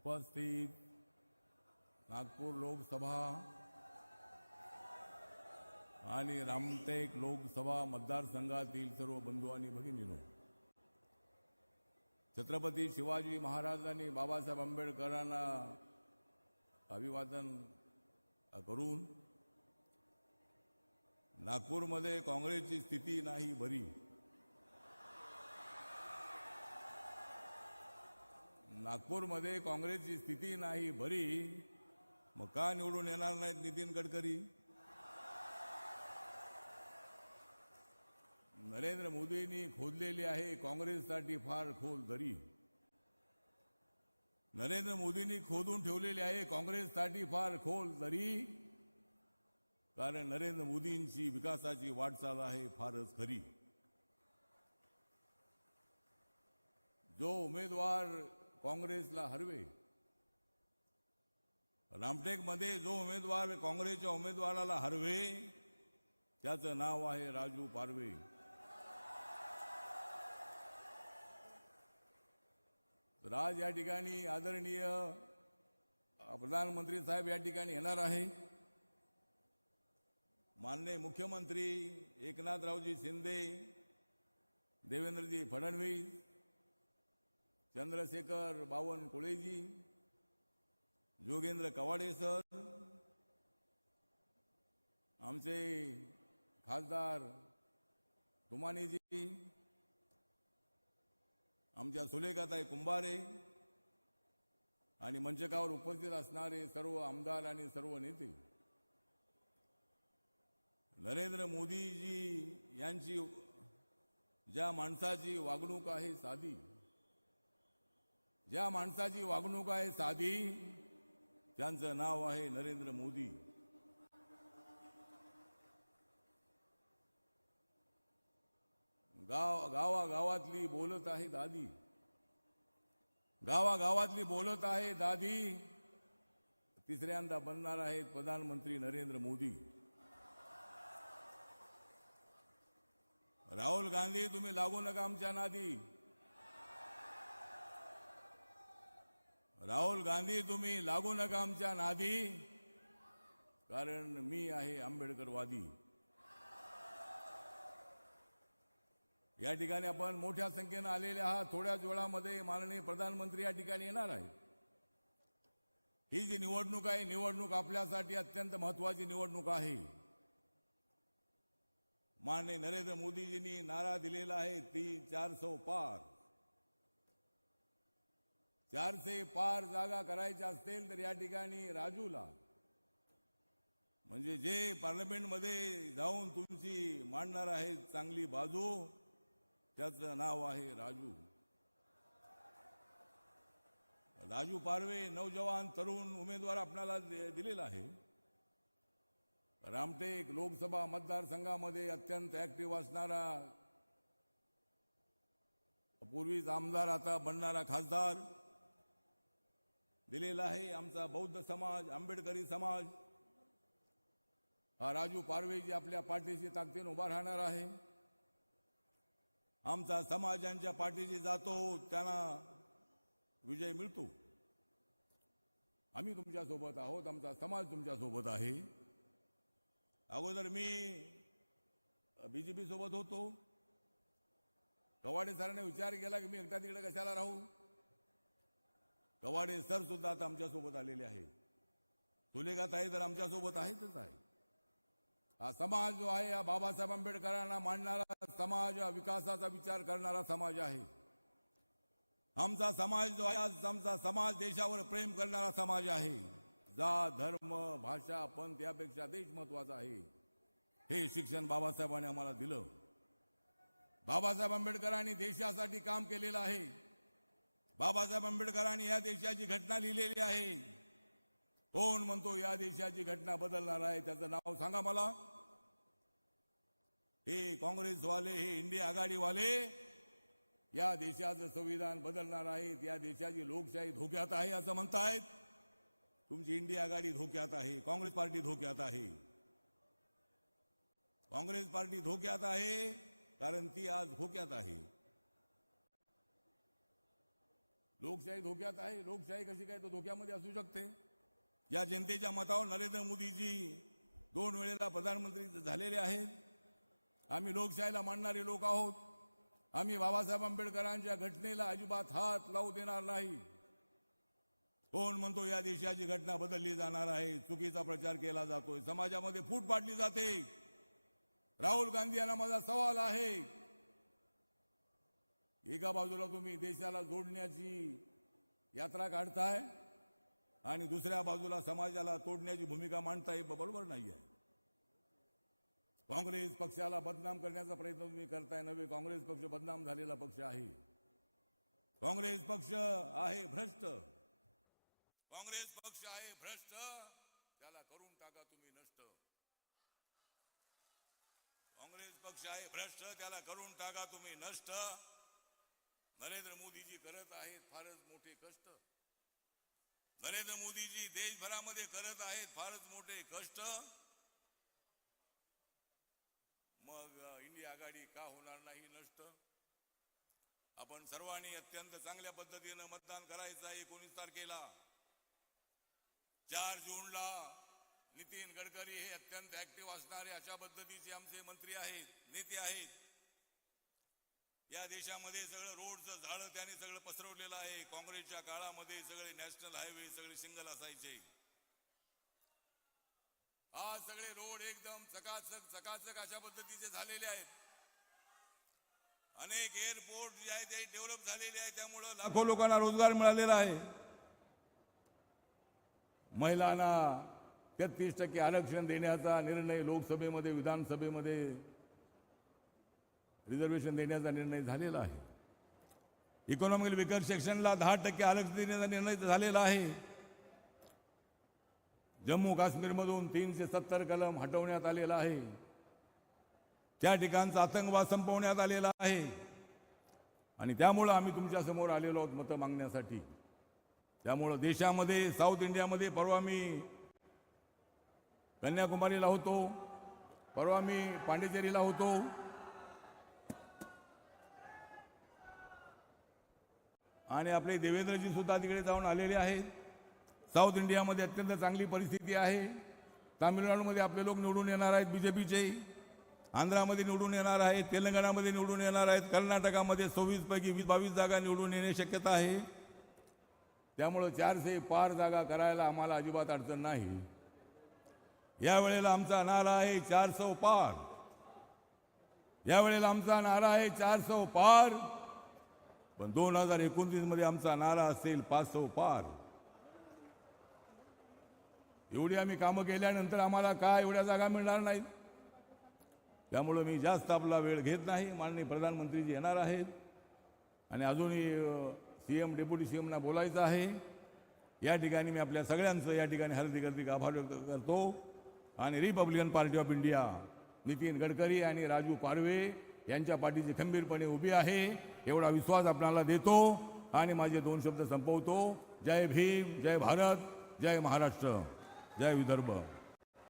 उपस्थित नागपूर लोकसभा आणि रामटेक लोकसभा मतदारसंघातील सर्व बंधू आणि भगिनींनो, छत्रपती शिवाजी महाराजांनी बाबासाहेब आंबेडकरांना अभिवादन करून नागपूरमध्ये काँग्रेसची स्थिती नाही बरी, नागपूरमध्ये काँग्रेसची स्थिती नाही बरी, मग का निवडून येणार नाहीत नितीन गडकरी? नरेंद्र मोदींनी खोदलेली आहे काँग्रेससाठी फार खोल दरी, नरेंद्र मोदींनी खोदून ठेवलेली आहे काँग्रेससाठी फार खोल दरी, कारण नरेंद्र मोदींची विकासाची वाटचाल आहे फारच खरी. जो उमेदवार काँग्रेसला हरवे, रामटेकमध्ये जो उमेदवार काँग्रेसच्या उमेदवाराला हरवे त्याचं नाव आहे राजू पारवे. राज या ठिकाणी आदरणीय प्रधानमंत्री साहेब या ठिकाणी येणार आहे. माननीय मुख्यमंत्री एकनाथरावजी शिंदे, देवेंद्रजी फडणवीस, चंद्रशेखर बावनकुळेजी, जोगेंद्र कवाडे सर, आमचे खासदार तुमानीजी, आमच्या सुलेखाताई कुंभारे आणि मंचकावर उपस्थित असणारे सर्व आमदार आणि सर्व नेते, नरेंद्र मोदीजी यांची ज्या माणसाची वागणूक आहे साधी, ज्या माणसाची वागणूक आहे साधी, त्यांचं नाव आहे नरेंद्र मोदी. गावागावातली बोलत आहे दादी, गावागावातली बोलत आहे दादी, तिसऱ्यांदा बनणार आहेत प्रधानमंत्री नरेंद्र मोदी. राहुल गांधी, तुम्ही लागू नका आमच्या नादी. राहुल गांधी, तुम्ही लागू नका आमच्या नादी, कारण मी आहे आंबेडकरवादी. या ठिकाणी आपण मोठ्या संख्येने आलेले आहात. थोड्याच वेळामध्ये माननीय प्रधानमंत्री या ठिकाणी येणार आहेत. ही जी निवडणूक आहे, निवडणूक आपल्यासाठी अत्यंत महत्त्वाची निवडणूक आहे. माननीय नरेंद्र मोदीजींनी नारा दिलेला आहे 400 पार. 400 पार जागा करायच्या असतील तर या ठिकाणी राजूला, म्हणजे जे पार्लमेंटमध्ये जाऊन तुमची मांडणार आहे चांगली बाजू, त्याचं नाव आहे राजू. राजू पारवे नौजवान तरुण उमेदवार आपल्याला दिलेला आहे. रामटेक लोकसभा मतदारसंघामध्ये अत्यंत ऍक्टिव्ह असणारा, पूर्वीच आमदार आता बनणारा खासदार दिलेला आहे. आमचा बौद्ध समाज, आंबेडकरी समाज, हा राजू पारवेजी आपल्या पाठीशी ताकदीने उभा राहणार आहे. आमचा समाज ज्यांच्या पाठीशी जातो त्यांना विजय मिळतो. आम्ही तुमच्या सोबत आहोत, आमचा समाज तुमच्या सोबत आहे. अगोदर मी बीजेपी सोबत होतो. कवाडे सरांनी विचार केला की मी एकटा तिकडे कशाला राहू. कवाडे सर सुद्धा आता आमच्या सोबत आलेले आहे. सुलेखाताई तर आमच्या सोबत आहेतच आहे. हा समाज जो आहे, हा बाबासाहेब आंबेडकरांना मानणारा समाज, विकासाचा विचार करणारा समाज आहे. आमचा समाज जो आहे, आमचा समाज देशावर प्रेम करणारा समाज आहे. जात, धर्म, भाषा, पंथ यापेक्षा देश महत्वाचा आहे. हे शिक्षण बाबासाहेबांनी आम्हाला दिलं. बाबासाहेब आंबेडकरांनी देशासाठी काम केलेलं आहे. बाबासाहेब आंबेडकरांनी या देशाची घटना लिहिलेली आहे. कोण म्हणतो या देशाची घटना बदलणार आहे? त्याचं नाव सांगा मला. हे काँग्रेसवाले, हे इंडिया आघाडीवाले या देशाचं संविधान बदलणार आहेत. या देशाची लोकशाही धोक्यात आहे असं म्हणतायत. तुमची इंडिया आघाडी धोक्यात आहे, काँग्रेस पार्टी धोक्यात आहे. काँग्रेस पार्टी धोक्यात आहे कारण ती आज धोक्यात आहे. लोकशाही धोक्यात आहे. लोकशाही कशी काय तो धोक्यामध्ये असू शकते? या जनतेच्या मतावर नरेंद्र मोदीजी 2 वेळेला प्रधानमंत्री झालेले आहेत. आम्ही लोकशाहीला मानणारे लोक आहोत. आम्ही बाबासाहेब आंबेडकरांच्या घटनेला अजिबात हात लावू देणार नाही. कोण म्हणतो या देशाची घटना बदलली जाणार आहे? चुकीचा प्रचार केला जातोय, समाजामध्ये फूट पाडली जाते. राहुल गांधी यांना माझा सवाल आहे, एका बाजूला तुम्ही देशाला जोडण्याची यात्रा काढताय आणि दुसऱ्या बाजूला समाजाला तोडण्याची भूमिका मांडताय. बरोबर नाहीये. काँग्रेस पक्षाला बदनाम करण्याचा प्रयत्न तुम्ही करताय. नव्हे, काँग्रेस पक्ष बदनाम झालेला पक्ष आहे. काँग्रेस पक्ष आहे भ्रष्ट. काँग्रेस पक्ष आहे भ्रष्ट, त्याला करून टाका तुम्ही नष्ट. काँग्रेस पक्ष आहे भ्रष्ट, त्याला करून टाका तुम्ही नष्ट. नरेंद्र मोदीजी करत आहेत फारच मोठे कष्ट. नरेंद्र मोदीजी देशभरामध्ये करत आहेत फारच मोठे कष्ट. मग इंडिया आघाडी का होणार नाही नष्ट? आपण सर्वांनी अत्यंत चांगल्या पद्धतीने मतदान करायचं आहे. 19 तारखेला 4 जूनला नितीन गडकरी हे अत्यंत ऍक्टिव्ह असणारे अशा पद्धतीचे आमचे मंत्री आहेत, नेते आहेत. या देशामध्ये सगळं रोडचं झाडं त्याने सगळं पसरवलेलं आहे. काँग्रेसच्या काळामध्ये सगळे नॅशनल हायवे सगळे सिंगल असायचे. आज सगळे रोड एकदम चकाचक अशा पद्धतीचे झालेले आहेत. अनेक एअरपोर्ट जे आहेत ते डेव्हलप झालेले आहेत. त्यामुळे लाखो लोकांना रोजगार मिळालेला आहे. महिलांना 33% आरक्षण देण्याचा निर्णय लोकसभेमध्ये, विधानसभेमध्ये रिझर्वेशन देण्याचा निर्णय झालेला आहे. इकॉनॉमिकल विकर सेक्शनला 10% आरक्षण देण्याचा निर्णय झालेला आहे. जम्मू काश्मीरमधून 370 कलम हटवण्यात आलेला आहे. त्या ठिकाणचा आतंकवाद संपवण्यात आलेला आहे. आणि त्यामुळं आम्ही तुमच्या समोर आलेलो आहोत मतं मागण्यासाठी. त्यामुळं देशामध्ये, साऊथ इंडियामध्ये, परवा मी कन्याकुमारीला होतो, परवा मी पांडिचेरीला होतो. आणि आपले देवेंद्रजी सुद्धा तिकडे जाऊन आलेले आहेत. साऊथ इंडियामध्ये अत्यंत चांगली परिस्थिती आहे. तामिळनाडूमध्ये आपले लोक निवडून येणार आहेत बीजेपीचे. आंध्रामध्ये निवडून येणार आहेत, तेलंगणामध्ये निवडून येणार आहेत, कर्नाटकामध्ये 26 पैकी 22 जागा निवडून येण्याची शक्यता आहे. त्यामुळं 400 पार जागा करायला आम्हाला अजिबात अडचण नाही. यावेळेला आमचा नारा आहे 400 पार. यावेळेला आमचा नारा आहे 400 पार. पण 2029 मध्ये आमचा नारा असेल 500 पार. एवढी आम्ही कामं केल्यानंतर आम्हाला काय एवढ्या जागा मिळणार नाहीत. त्यामुळे मी जास्त आपला वेळ घेत नाही. माननीय प्रधानमंत्रीजी येणार आहेत आणि अजूनही सीएम, डेप्युटी सीएमना बोलायचं आहे. या ठिकाणी मी आपल्या सगळ्यांचं या ठिकाणी हार्दिक आभार व्यक्त करतो. आणि Republican party of India Nitin Gadkari आणि राजू पारवे यांच्या पाठीशी खंबीरपणे उभी आहे एवढा विश्वास आपल्याला देतो. आणि माझे 2 शब्द संपवतो. जय भीम, जय भारत, जय महाराष्ट्र, जय विदर्भ.